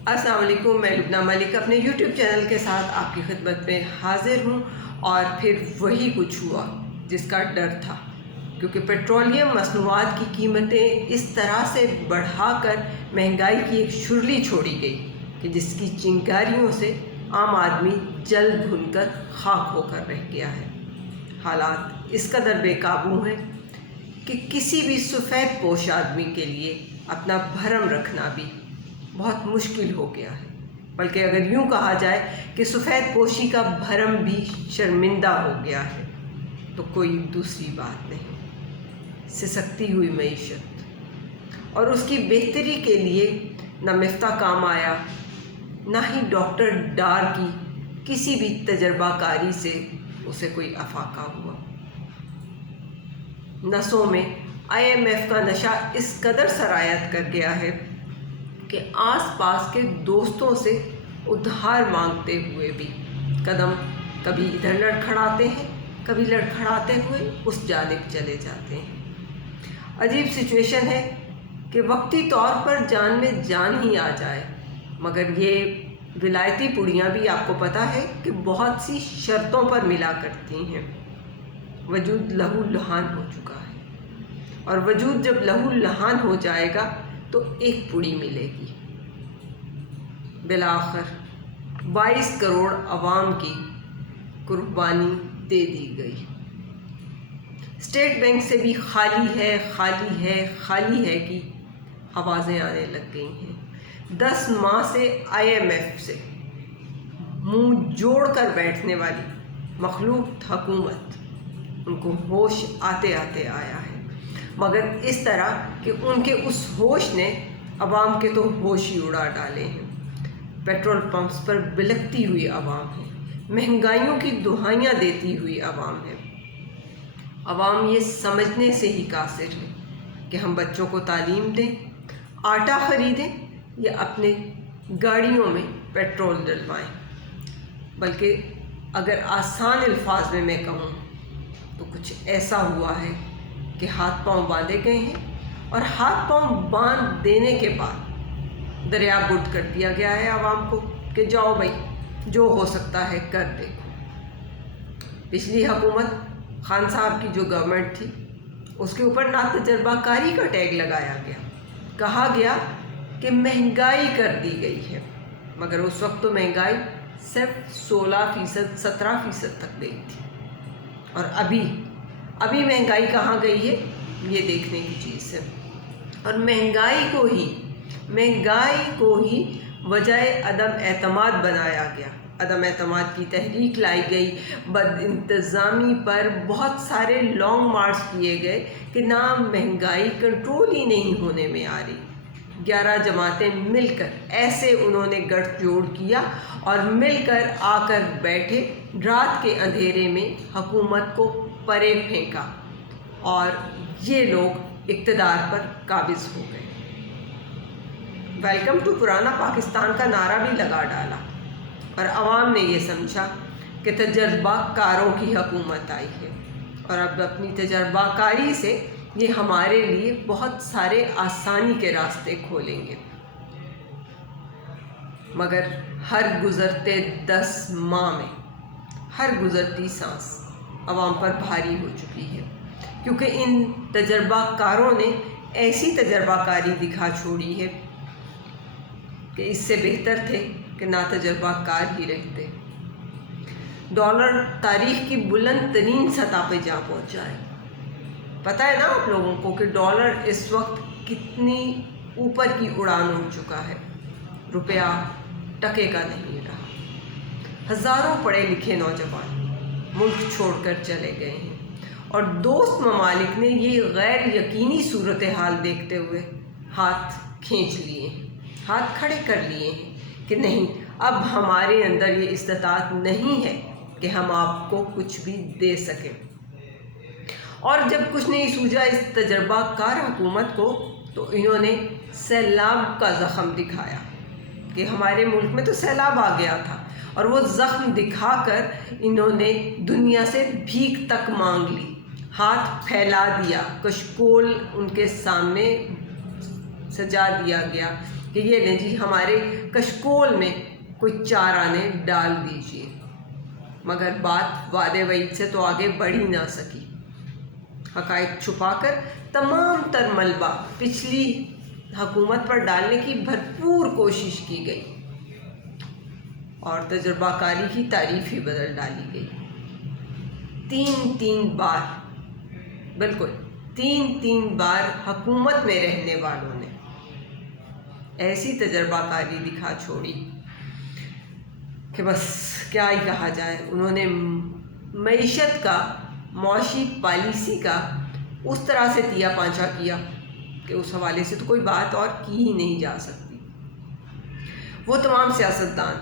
السلام علیکم، میں لبنہ ملک اپنے یوٹیوب چینل کے ساتھ آپ کی خدمت میں حاضر ہوں۔ اور پھر وہی کچھ ہوا جس کا ڈر تھا، کیونکہ پیٹرولیم مصنوعات کی قیمتیں اس طرح سے بڑھا کر مہنگائی کی ایک شرلی چھوڑی گئی کہ جس کی چنگاریوں سے عام آدمی جل بھن کر خاک ہو کر رہ گیا ہے۔ حالات اس قدر بے قابو ہیں کہ کسی بھی سفید پوش آدمی کے لیے اپنا بھرم رکھنا بھی بہت مشکل ہو گیا ہے۔ بلکہ اگر یوں کہا جائے کہ سفید پوشی کا بھرم بھی شرمندہ ہو گیا ہے تو کوئی دوسری بات نہیں۔ سسکتی ہوئی معیشت اور اس کی بہتری کے لیے نہ مفتاح کام آیا، نہ ہی ڈاکٹر ڈار کی کسی بھی تجربہ کاری سے اسے کوئی افاقہ ہوا۔ نسوں میں IMF کا نشہ اس قدر سرایت کر گیا ہے کہ آس پاس کے دوستوں سے ادھار مانگتے ہوئے بھی قدم کبھی ادھر لڑکھڑاتے ہیں، کبھی لڑکھڑاتے ہوئے اس جانب چلے جاتے ہیں۔ عجیب سچویشن ہے کہ وقتی طور پر جان میں جان ہی آ جائے، مگر یہ ولایتی پڑیاں بھی آپ کو پتہ ہے کہ بہت سی شرطوں پر ملا کرتی ہیں۔ وجود لہو لہان ہو چکا ہے، اور وجود جب لہو لہان ہو جائے گا تو ایک پڑی ملے گی۔ بالآخر 22 کروڑ عوام کی قربانی دے دی گئی۔ اسٹیٹ بینک سے بھی خالی ہے، خالی ہے، خالی ہے کی آوازیں آنے لگ گئی ہیں۔ 10 ماہ سے IMF سے منہ جوڑ کر بیٹھنے والی مخلوق حکومت ان کو ہوش آتے آتے آیا ہے، مگر اس طرح کہ ان کے اس ہوش نے عوام کے تو ہوش ہی اڑا ڈالے ہیں۔ پیٹرول پمپس پر بلکتی ہوئی عوام ہے، مہنگائیوں کی دہائیاں دیتی ہوئی عوام ہے۔ عوام یہ سمجھنے سے ہی قاصر ہے کہ ہم بچوں کو تعلیم دیں، آٹا خریدیں یا اپنے گاڑیوں میں پیٹرول ڈلوائیں۔ بلکہ اگر آسان الفاظ میں کہوں تو کچھ ایسا ہوا ہے کہ ہاتھ پاؤں باندھے گئے ہیں، اور ہاتھ پاؤں باندھ دینے کے بعد دریا برد کر دیا گیا ہے عوام کو کہ جاؤ بھائی، جو ہو سکتا ہے کر دیکھو۔ پچھلی حکومت خان صاحب کی جو گورنمنٹ تھی، اس کے اوپر نا تجربہ کاری کا ٹیگ لگایا گیا، کہا گیا کہ مہنگائی کر دی گئی ہے، مگر اس وقت تو مہنگائی صرف 16%، 17% تک گئی تھی۔ اور ابھی مہنگائی کہاں گئی ہے یہ دیکھنے کی چیز ہے۔ اور مہنگائی کو ہی وجہ عدم اعتماد بنایا گیا، عدم اعتماد کی تحریک لائی گئی، بد انتظامی پر بہت سارے لانگ مارچ کیے گئے کہ نہ مہنگائی کنٹرول ہی نہیں ہونے میں آ رہی۔ 11 جماعتیں مل کر ایسے انہوں نے گٹھ جوڑ کیا اور مل کر آ کر بیٹھے، رات کے اندھیرے میں حکومت کو پرے پھینکا، اور یہ لوگ اقتدار پر قابض ہو گئے۔ ویلکم ٹو پرانا پاکستان کا نعرہ بھی لگا ڈالا، اور عوام نے یہ سمجھا کہ تجربہ کاروں کی حکومت آئی ہے، اور اب اپنی تجربہ کاری سے یہ ہمارے لیے بہت سارے آسانی کے راستے کھولیں گے۔ مگر ہر گزرتے 10 ماہ میں ہر گزرتی سانس عوام پر بھاری ہو چکی ہے، کیونکہ ان تجربہ کاروں نے ایسی تجربہ کاری دکھا چھوڑی ہے کہ اس سے بہتر تھے کہ نا تجربہ کار ہی رہتے۔ ڈالر تاریخ کی بلند ترین سطح پہ جا پہنچا ہے۔ پتہ ہے نا آپ لوگوں کو کہ ڈالر اس وقت کتنی اوپر کی اڑان اڑ چکا ہے، روپیہ ٹکے کا نہیں رہا۔ ہزاروں پڑھے لکھے نوجوان ملک چھوڑ کر چلے گئے ہیں، اور دوست ممالک نے یہ غیر یقینی صورتحال دیکھتے ہوئے ہاتھ کھینچ لیے ہیں، ہاتھ کھڑے کر لیے ہیں کہ نہیں، اب ہمارے اندر یہ استطاعت نہیں ہے کہ ہم آپ کو کچھ بھی دے سکیں۔ اور جب کچھ نہیں سوجا اس تجربہ کار حکومت کو، تو انہوں نے سیلاب کا زخم دکھایا کہ ہمارے ملک میں تو سیلاب آ گیا تھا، اور وہ زخم دکھا کر انہوں نے دنیا سے بھیک تک مانگ لی، ہاتھ پھیلا دیا، کشکول ان کے سامنے سجا دیا گیا کہ یہ لیں جی ہمارے کشکول میں کوئی 4 آنے ڈال دیجیے، مگر بات وعدے وعید سے تو آگے بڑھ ہی نہ سکی۔ حقائق چھپا کر تمام تر ملبہ پچھلی حکومت پر ڈالنے کی بھرپور کوشش کی گئی اور تجربہ کاری کی تعریف ہی بدل ڈالی گئی۔ 3 بار، بالکل 3 بار حکومت میں رہنے والوں نے ایسی تجربہ کاری دکھا چھوڑی کہ بس کیا ہی کہا جائے۔ انہوں نے معیشت کا، معاشی پالیسی کا اس طرح سے تیا پانچا کیا کہ اس حوالے سے تو کوئی بات اور کی ہی نہیں جا سکتی۔ وہ تمام سیاستدان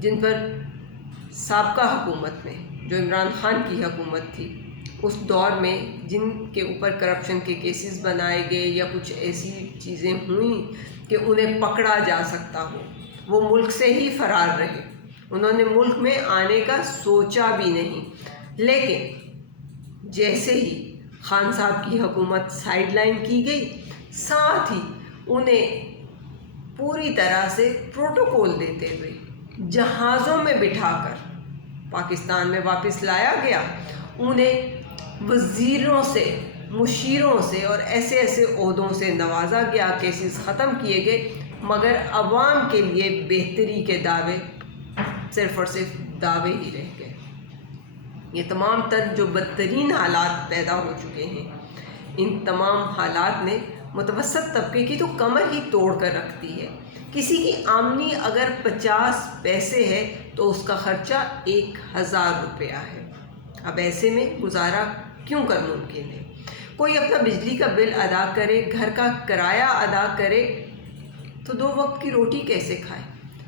جن پر سابقہ حکومت میں، جو عمران خان کی حکومت تھی اس دور میں، جن کے اوپر کرپشن کے کیسز بنائے گئے یا کچھ ایسی چیزیں ہوئیں کہ انہیں پکڑا جا سکتا ہو، وہ ملک سے ہی فرار رہے۔ انہوں نے ملک میں آنے کا سوچا بھی نہیں، لیکن جیسے ہی خان صاحب کی حکومت سائیڈ لائن کی گئی، ساتھ ہی انہیں پوری طرح سے پروٹوکول دیتے ہوئے جہازوں میں بٹھا کر پاکستان میں واپس لایا گیا۔ انہیں وزیروں سے، مشیروں سے اور ایسے عہدوں سے نوازا گیا، کیسز ختم کیے گئے، مگر عوام کے لیے بہتری کے دعوے صرف اور صرف دعوے ہی رہ گئے۔ یہ تمام تر جو بدترین حالات پیدا ہو چکے ہیں، ان تمام حالات نے متوسط طبقے کی تو کمر ہی توڑ کر رکھ دی ہے۔ کسی کی آمدنی اگر 50 پیسے ہے تو اس کا خرچہ 1000 روپیہ ہے۔ اب ایسے میں گزارا کیوں کر ممکن ہے؟ کوئی اپنا بجلی کا بل ادا کرے، گھر کا کرایہ ادا کرے تو 2 وقت کی روٹی کیسے کھائے؟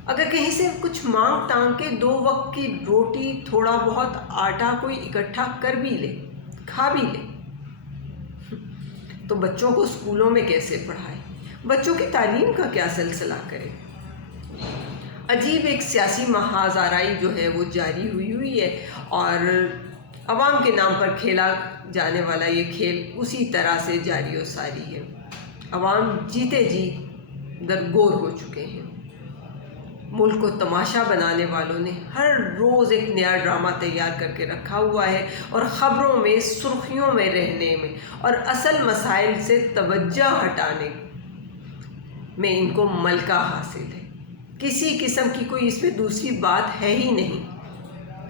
اگر کہیں سے کچھ مانگ ٹانگ کے 2 وقت کی روٹی، تھوڑا بہت آٹا کوئی اکٹھا کر بھی لے، کھا بھی لے، تو بچوں کو اسکولوں میں کیسے پڑھائے؟ بچوں کی تعلیم کا کیا سلسلہ کرے؟ عجیب ایک سیاسی محاذ آرائی جو ہے وہ جاری ہوئی ہے، اور عوام کے نام پر کھیلا جانے والا یہ کھیل اسی طرح سے جاری و ساری ہے۔ عوام جیتے جی درگور ہو چکے ہیں۔ ملک کو تماشا بنانے والوں نے ہر روز ایک نیا ڈرامہ تیار کر کے رکھا ہوا ہے، اور خبروں میں، سرخیوں میں رہنے میں اور اصل مسائل سے توجہ ہٹانے میں ان کو ملکہ حاصل ہے۔ کسی قسم کی کوئی اس میں دوسری بات ہے ہی نہیں،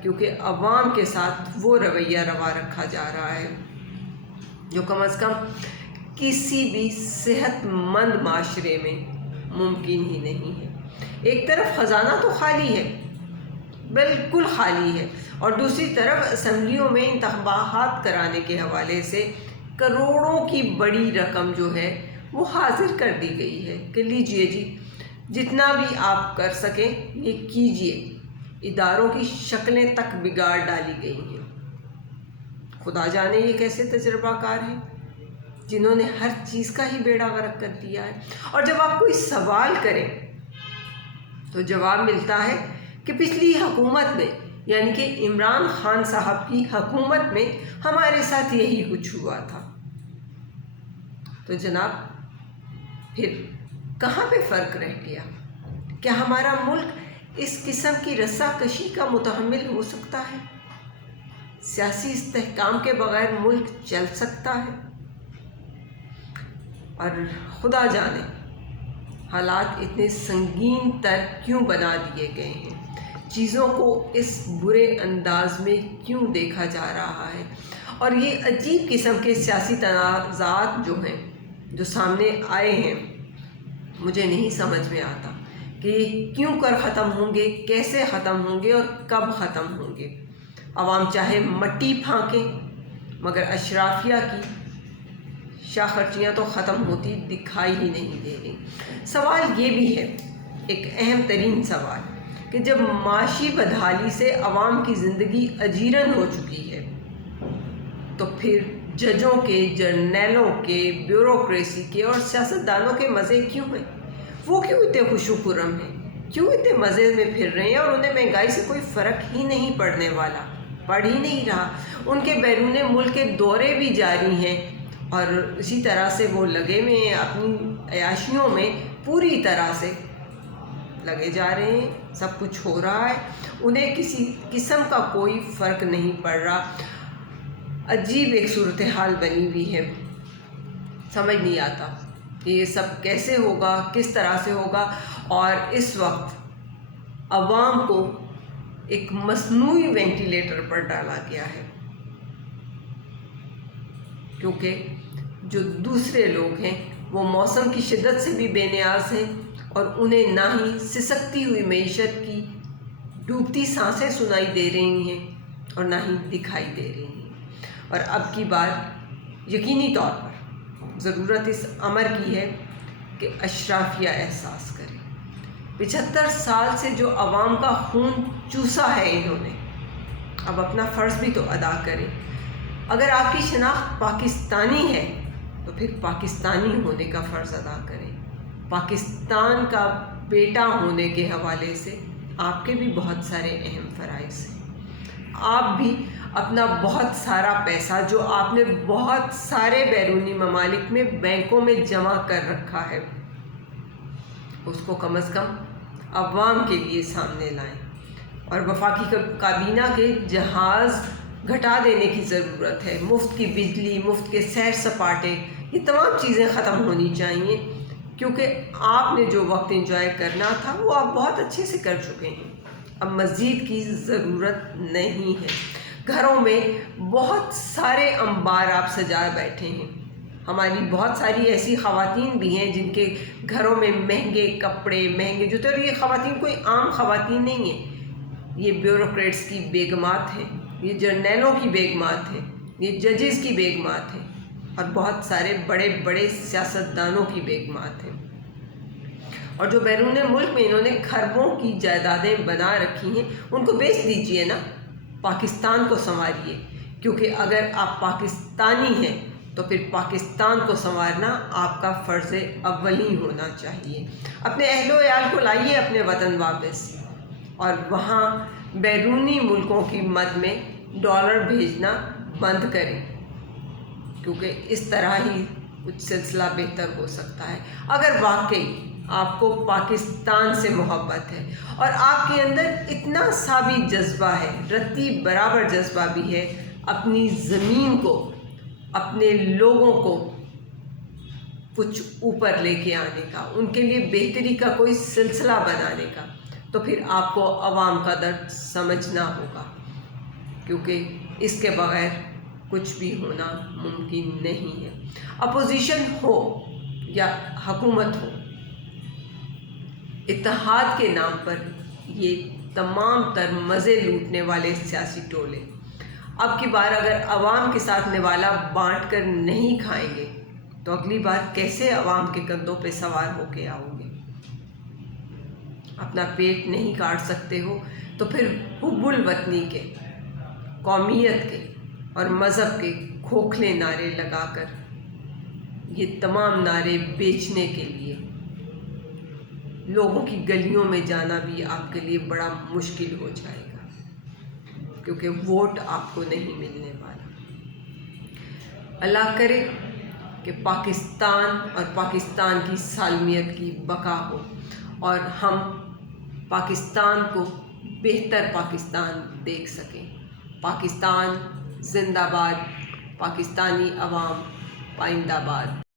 کیونکہ عوام کے ساتھ وہ رویہ روا رکھا جا رہا ہے جو کم از کم کسی بھی صحت مند معاشرے میں ممکن ہی نہیں ہے۔ ایک طرف خزانہ تو خالی ہے، بالکل خالی ہے، اور دوسری طرف اسمبلیوں میں انتخابات کرانے کے حوالے سے کروڑوں کی بڑی رقم جو ہے وہ حاضر کر دی گئی ہے کہ لیجئے جی، جتنا بھی آپ کر سکیں یہ کیجئے۔ اداروں کی شکلیں تک بگاڑ ڈالی گئی ہیں۔ خدا جانے یہ کیسے تجربہ کار ہیں جنہوں نے ہر چیز کا ہی بیڑا غرق کر دیا ہے۔ اور جب آپ کوئی سوال کریں تو جواب ملتا ہے کہ پچھلی حکومت میں، یعنی کہ عمران خان صاحب کی حکومت میں ہمارے ساتھ یہی کچھ ہوا تھا۔ تو جناب پھر کہاں پہ فرق رہ گیا؟ کیا ہمارا ملک اس قسم کی رسا کشی کا متحمل ہو سکتا ہے؟ سیاسی استحکام کے بغیر ملک چل سکتا ہے؟ اور خدا جانے حالات اتنے سنگین تر کیوں بنا دیے گئے ہیں، چیزوں کو اس برے انداز میں کیوں دیکھا جا رہا ہے، اور یہ عجیب قسم کے سیاسی تنازعات جو ہیں، جو سامنے آئے ہیں، مجھے نہیں سمجھ میں آتا کہ یہ کیوں کر ختم ہوں گے، کیسے ختم ہوں گے اور کب ختم ہوں گے۔ عوام چاہے مٹی پھانکیں، مگر اشرافیہ کی شاہ خرچیاں تو ختم ہوتی دکھائی ہی نہیں دے رہی۔ سوال یہ بھی ہے، ایک اہم ترین سوال، کہ جب معاشی بدحالی سے عوام کی زندگی اجیرن ہو چکی ہے تو پھر ججوں کے، جرنیلوں کے، بیوروکریسی کے اور سیاستدانوں کے مزے کیوں ہیں؟ وہ کیوں اتنے خوش و خرم ہیں؟ کیوں اتنے مزے میں پھر رہے ہیں اور انہیں مہنگائی سے کوئی فرق ہی نہیں پڑنے والا، پڑ ہی نہیں رہا؟ ان کے بیرون ملک کے دورے بھی جاری ہیں اور اسی طرح سے وہ لگے ہوئے ہیں اپنی عیاشیوں میں، پوری طرح سے لگے جا رہے ہیں، سب کچھ ہو رہا ہے، انہیں کسی قسم کا کوئی فرق نہیں پڑ رہا۔ عجیب ایک صورتحال بنی ہوئی ہے، سمجھ نہیں آتا کہ یہ سب کیسے ہوگا، کس طرح سے ہوگا۔ اور اس وقت عوام کو ایک مصنوعی وینٹیلیٹر پر ڈالا گیا ہے، کیونکہ جو دوسرے لوگ ہیں وہ موسم کی شدت سے بھی بے نیاز ہیں، اور انہیں نہ ہی سسکتی ہوئی معیشت کی ڈوبتی سانسیں سنائی دے رہی ہیں اور نہ ہی دکھائی دے رہی ہیں۔ اور اب کی بار یقینی طور پر ضرورت اس امر کی ہے کہ اشرافیہ احساس کرے۔ 75 سال سے جو عوام کا خون چوسا ہے انہوں نے، اب اپنا فرض بھی تو ادا کریں۔ اگر آپ کی شناخت پاکستانی ہے تو پھر پاکستانی ہونے کا فرض ادا کریں۔ پاکستان کا بیٹا ہونے کے حوالے سے آپ کے بھی بہت سارے اہم فرائض ہیں۔ آپ بھی اپنا بہت سارا پیسہ جو آپ نے بہت سارے بیرونی ممالک میں بینکوں میں جمع کر رکھا ہے، اس کو کم از کم عوام کے لیے سامنے لائیں۔ اور وفاقی کابینہ کے جہاز گھٹا دینے کی ضرورت ہے۔ مفت کی بجلی، مفت کے سیر سپاٹے، یہ تمام چیزیں ختم ہونی چاہیے، کیونکہ آپ نے جو وقت انجوائے کرنا تھا وہ آپ بہت اچھے سے کر چکے ہیں۔ اب مزید کی ضرورت نہیں ہے۔ گھروں میں بہت سارے انبار آپ سجائے بیٹھے ہیں۔ ہماری بہت ساری ایسی خواتین بھی ہیں جن کے گھروں میں مہنگے کپڑے، مہنگے جوتے، اور یہ خواتین کوئی عام خواتین نہیں ہیں، یہ بیوروکریٹس کی بیگمات ہیں، یہ جرنیلوں کی بیگمات ہیں، یہ ججز کی بیگمات ہیں، اور بہت سارے بڑے بڑے سیاستدانوں کی بیگمات ہیں۔ اور جو بیرون ملک میں انہوں نے کھربوں کی جائیدادیں بنا رکھی ہیں، ان کو بیچ دیجئے نا، پاکستان کو سنواریے، کیونکہ اگر آپ پاکستانی ہیں تو پھر پاکستان کو سنوارنا آپ کا فرض اول ہی ہونا چاہیے۔ اپنے اہل و عیال کو لائیے اپنے وطن واپس، اور وہاں بیرونی ملکوں کی مد میں ڈالر بھیجنا بند کریں، کیونکہ اس طرح ہی کچھ سلسلہ بہتر ہو سکتا ہے۔ اگر واقعی آپ کو پاکستان سے محبت ہے اور آپ کے اندر اتنا سا بھی جذبہ ہے، رتی برابر جذبہ بھی ہے اپنی زمین کو، اپنے لوگوں کو کچھ اوپر لے کے آنے کا، ان کے لیے بہتری کا کوئی سلسلہ بنانے کا، تو پھر آپ کو عوام کا درد سمجھنا ہوگا، کیونکہ اس کے بغیر کچھ بھی ہونا ممکن نہیں ہے۔ اپوزیشن ہو یا حکومت ہو، اتحاد کے نام پر یہ تمام تر مزے لوٹنے والے سیاسی ٹولے اب کی بار اگر عوام کے ساتھ نوالا بانٹ کر نہیں کھائیں گے تو اگلی بار کیسے عوام کے کندھوں پہ سوار ہو کے آؤ گے؟ اپنا پیٹ نہیں کاٹ سکتے ہو تو پھر حب الوطنی کے، قومیت کے اور مذہب کے کھوکھلے نعرے لگا کر یہ تمام نعرے بیچنے کے لیے لوگوں کی گلیوں میں جانا بھی آپ کے لیے بڑا مشکل ہو جائے گا، کیونکہ ووٹ آپ کو نہیں ملنے والا۔ اللہ کرے کہ پاکستان اور پاکستان کی سالمیت کی بقا ہو، اور ہم پاکستان کو بہتر پاکستان دیکھ سکیں۔ پاکستان زندہ باد، پاکستانی عوام پائندہ باد۔